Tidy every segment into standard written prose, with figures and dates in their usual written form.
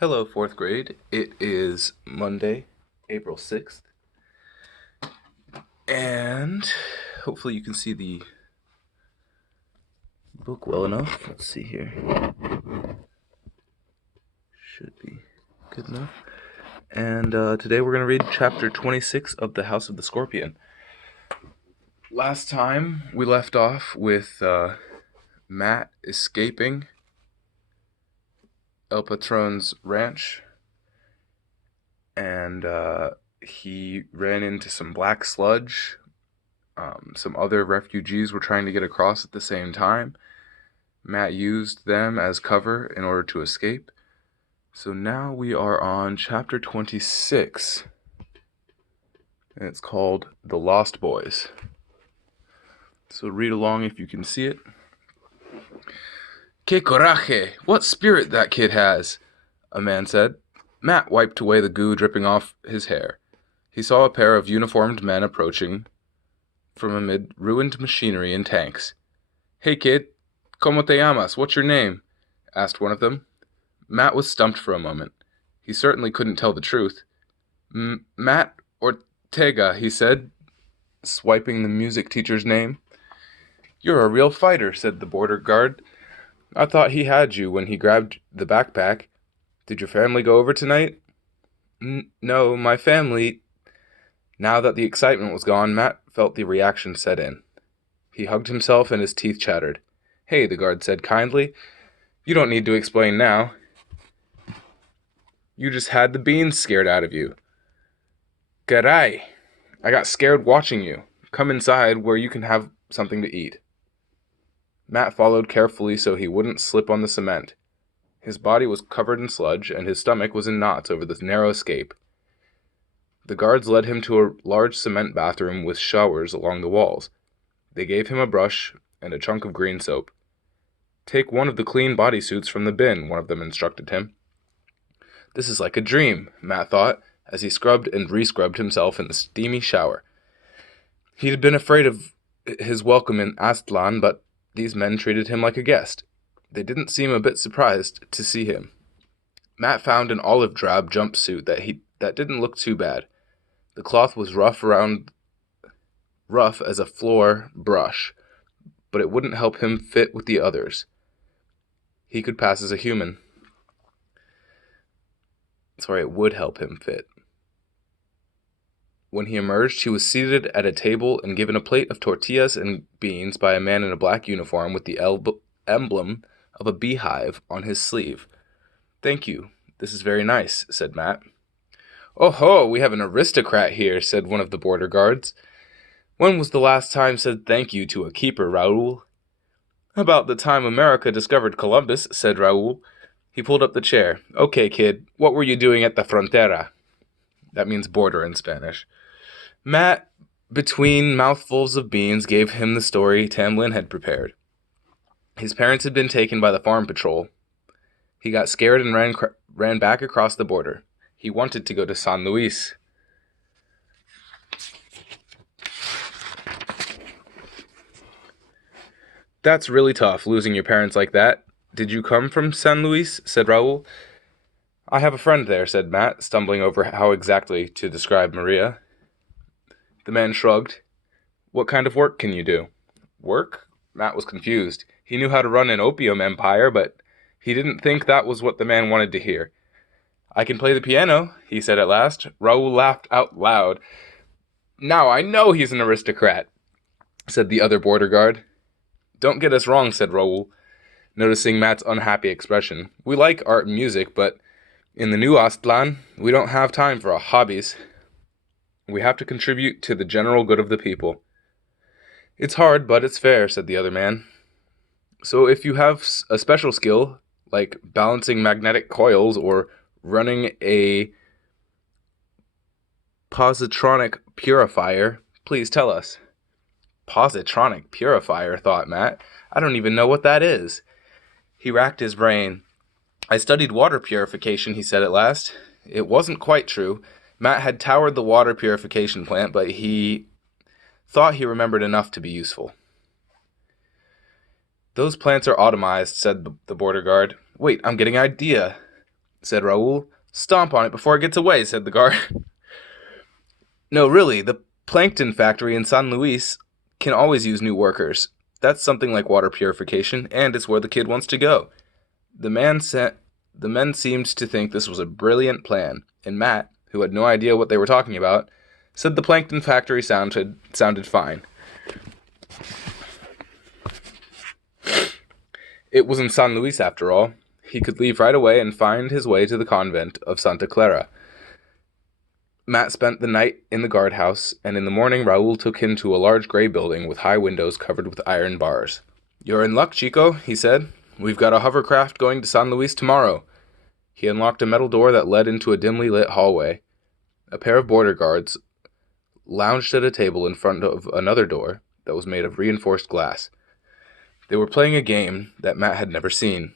Hello, fourth grade. It is Monday, April 6th, and hopefully you can see the book well enough. Let's see here. Should be good enough. And today we're going to read chapter 26 of The House of the Scorpion. Last time we left off with Matt escaping El Patron's ranch, and he ran into some black sludge. Some other refugees were trying to get across at the same time. Matt used them as cover in order to escape. So now we are on chapter 26, and it's called The Lost Boys. So read along if you can see it. Que coraje! What spirit that kid has, a man said. Matt wiped away the goo dripping off his hair. He saw a pair of uniformed men approaching from amid ruined machinery and tanks. Hey kid, ¿Cómo te llamas? What's your name? Asked one of them. Matt was stumped for a moment. He certainly couldn't tell the truth. Matt Ortega, he said, swiping the music teacher's name. You're a real fighter, said the border guard. I thought he had you when he grabbed the backpack. Did your family go over tonight? No, my family... Now that the excitement was gone, Matt felt the reaction set in. He hugged himself and his teeth chattered. Hey, the guard said kindly. You don't need to explain now. You just had the beans scared out of you. Caray! I got scared watching you. Come inside where you can have something to eat. Matt followed carefully so he wouldn't slip on the cement. His body was covered in sludge, and his stomach was in knots over this narrow escape. The guards led him to a large cement bathroom with showers along the walls. They gave him a brush and a chunk of green soap. Take one of the clean bodysuits from the bin, one of them instructed him. This is like a dream, Matt thought, as he scrubbed and re-scrubbed himself in the steamy shower. He had been afraid of his welcome in Aztlan, but these men treated him like a guest. They didn't seem a bit surprised to see him. Matt found an olive drab jumpsuit that didn't look too bad. The cloth was rough as a floor brush, but it wouldn't help him fit with the others. He could pass as a human. It would help him fit. When he emerged, he was seated at a table and given a plate of tortillas and beans by a man in a black uniform with the emblem of a beehive on his sleeve. Thank you. This is very nice, said Matt. Oh ho, we have an aristocrat here, said one of the border guards. When was the last time said thank you to a keeper, Raoul? About the time America discovered Columbus, said Raoul. He pulled up the chair. Okay, kid, what were you doing at the frontera? That means border in Spanish. Matt, between mouthfuls of beans, gave him the story Tamlin had prepared. His parents had been taken by the farm patrol. He got scared and ran back across the border. He wanted to go to San Luis. That's really tough, losing your parents like that. Did you come from San Luis? Said Raoul. I have a friend there, said Matt, stumbling over how exactly to describe Maria. The man shrugged. What kind of work can you do? Work? Matt was confused. He knew how to run an opium empire, but he didn't think that was what the man wanted to hear. I can play the piano, he said at last. Raoul laughed out loud. Now I know he's an aristocrat, said the other border guard. Don't get us wrong, said Raoul, noticing Matt's unhappy expression. We like art and music, but in the new Aztlan, we don't have time for our hobbies. We have to contribute to the general good of the people. It's hard, but it's fair, said the other man. So if you have a special skill, like balancing magnetic coils or running a positronic purifier, please tell us. Positronic purifier, thought Matt. I don't even know what that is. He racked his brain. I studied water purification, he said at last. It wasn't quite true. Matt had toured the water purification plant, but he thought he remembered enough to be useful. Those plants are automized, said the border guard. Wait, I'm getting an idea, said Raoul. Stomp on it before it gets away, said the guard. No, really, the plankton factory in San Luis can always use new workers. That's something like water purification, and it's where the kid wants to go. The men seemed to think this was a brilliant plan, and Matt, who had no idea what they were talking about, said the plankton factory sounded fine. It was in San Luis after all. He could leave right away and find his way to the convent of Santa Clara. Matt spent the night in the guardhouse, and in the morning Raoul took him to a large gray building with high windows covered with iron bars. "You're in luck, Chico," he said. "We've got a hovercraft going to San Luis tomorrow." He unlocked a metal door that led into a dimly lit hallway. A pair of border guards lounged at a table in front of another door that was made of reinforced glass. They were playing a game that Matt had never seen.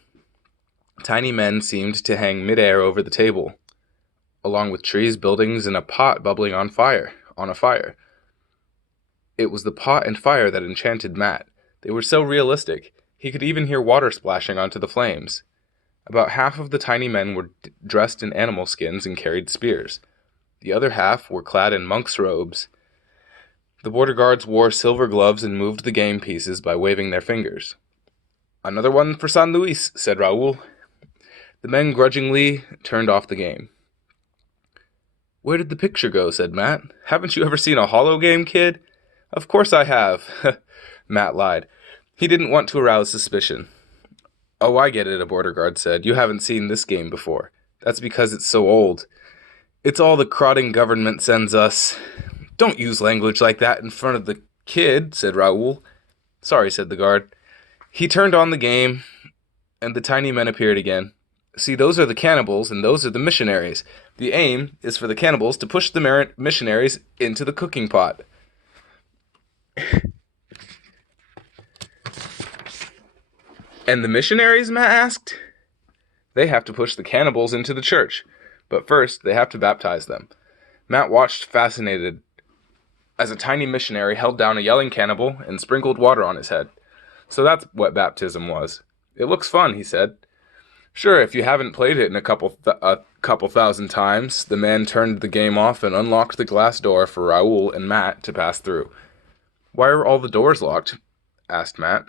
Tiny men seemed to hang midair over the table, along with trees, buildings, and a pot bubbling on a fire. It was the pot and fire that enchanted Matt. They were so realistic, he could even hear water splashing onto the flames. About half of the tiny men were dressed in animal skins and carried spears. The other half were clad in monks' robes. The border guards wore silver gloves and moved the game pieces by waving their fingers. "Another one for San Luis," said Raoul. The men grudgingly turned off the game. "Where did the picture go?" said Matt. "Haven't you ever seen a holo game, kid?" "Of course I have," Matt lied. He didn't want to arouse suspicion. "Oh, I get it," a border guard said. "You haven't seen this game before. That's because it's so old. It's all the crotting government sends us." "Don't use language like that in front of the kid," said Raoul. "Sorry," said the guard. He turned on the game, and the tiny men appeared again. "See, those are the cannibals, and those are the missionaries. The aim is for the cannibals to push the missionaries into the cooking pot." "And the missionaries?" Matt asked. "They have to push the cannibals into the church, but first they have to baptize them." Matt watched fascinated as a tiny missionary held down a yelling cannibal and sprinkled water on his head. So that's what baptism was. "It looks fun," he said. "Sure, if you haven't played it in a couple thousand times." The man turned the game off and unlocked the glass door for Raoul and Matt to pass through. "Why are all the doors locked?" asked Matt.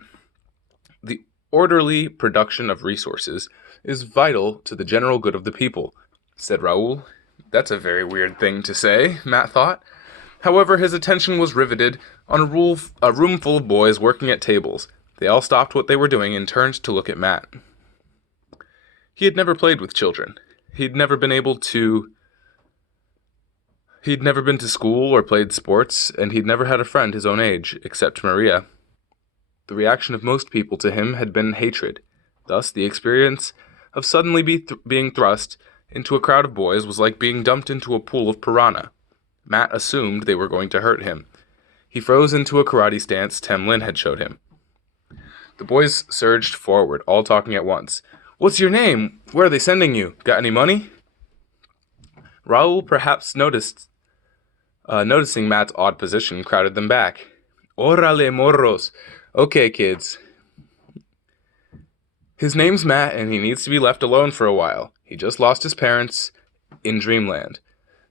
"The orderly production of resources is vital to the general good of the people," said Raoul. That's a very weird thing to say, Matt thought. However, his attention was riveted on a room full of boys working at tables. They all stopped what they were doing and turned to look at Matt. He had never played with children. He'd never been to school or played sports, and he'd never had a friend his own age, except Maria. The reaction of most people to him had been hatred. Thus, the experience of suddenly being thrust into a crowd of boys was like being dumped into a pool of piranha. Matt assumed they were going to hurt him. He froze into a karate stance Tem Lin had showed him. The boys surged forward, all talking at once. "What's your name? Where are they sending you? Got any money?" Raoul, perhaps noticing Matt's odd position, crowded them back. "Órale, morros. Okay, kids. His name's Matt, and he needs to be left alone for a while. He just lost his parents in Dreamland."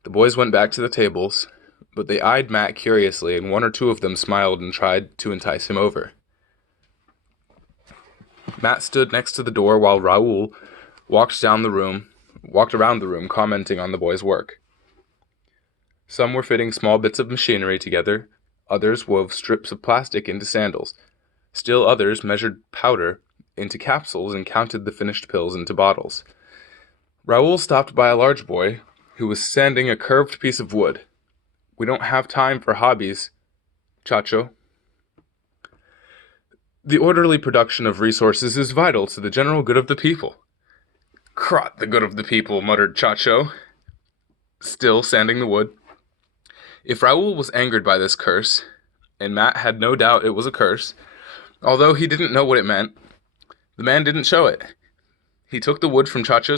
The boys went back to the tables, but they eyed Matt curiously, and one or two of them smiled and tried to entice him over. Matt stood next to the door while Raoul walked around the room, commenting on the boys' work. Some were fitting small bits of machinery together, others wove strips of plastic into sandals. Still others measured powder into capsules and counted the finished pills into bottles. Raoul stopped by a large boy who was sanding a curved piece of wood. "We don't have time for hobbies, Chacho. The orderly production of resources is vital to the general good of the people." "Crot the good of the people," muttered Chacho, still sanding the wood. If Raoul was angered by this curse, and Matt had no doubt it was a curse, although he didn't know what it meant, the man didn't show it. He took the wood from Chacho's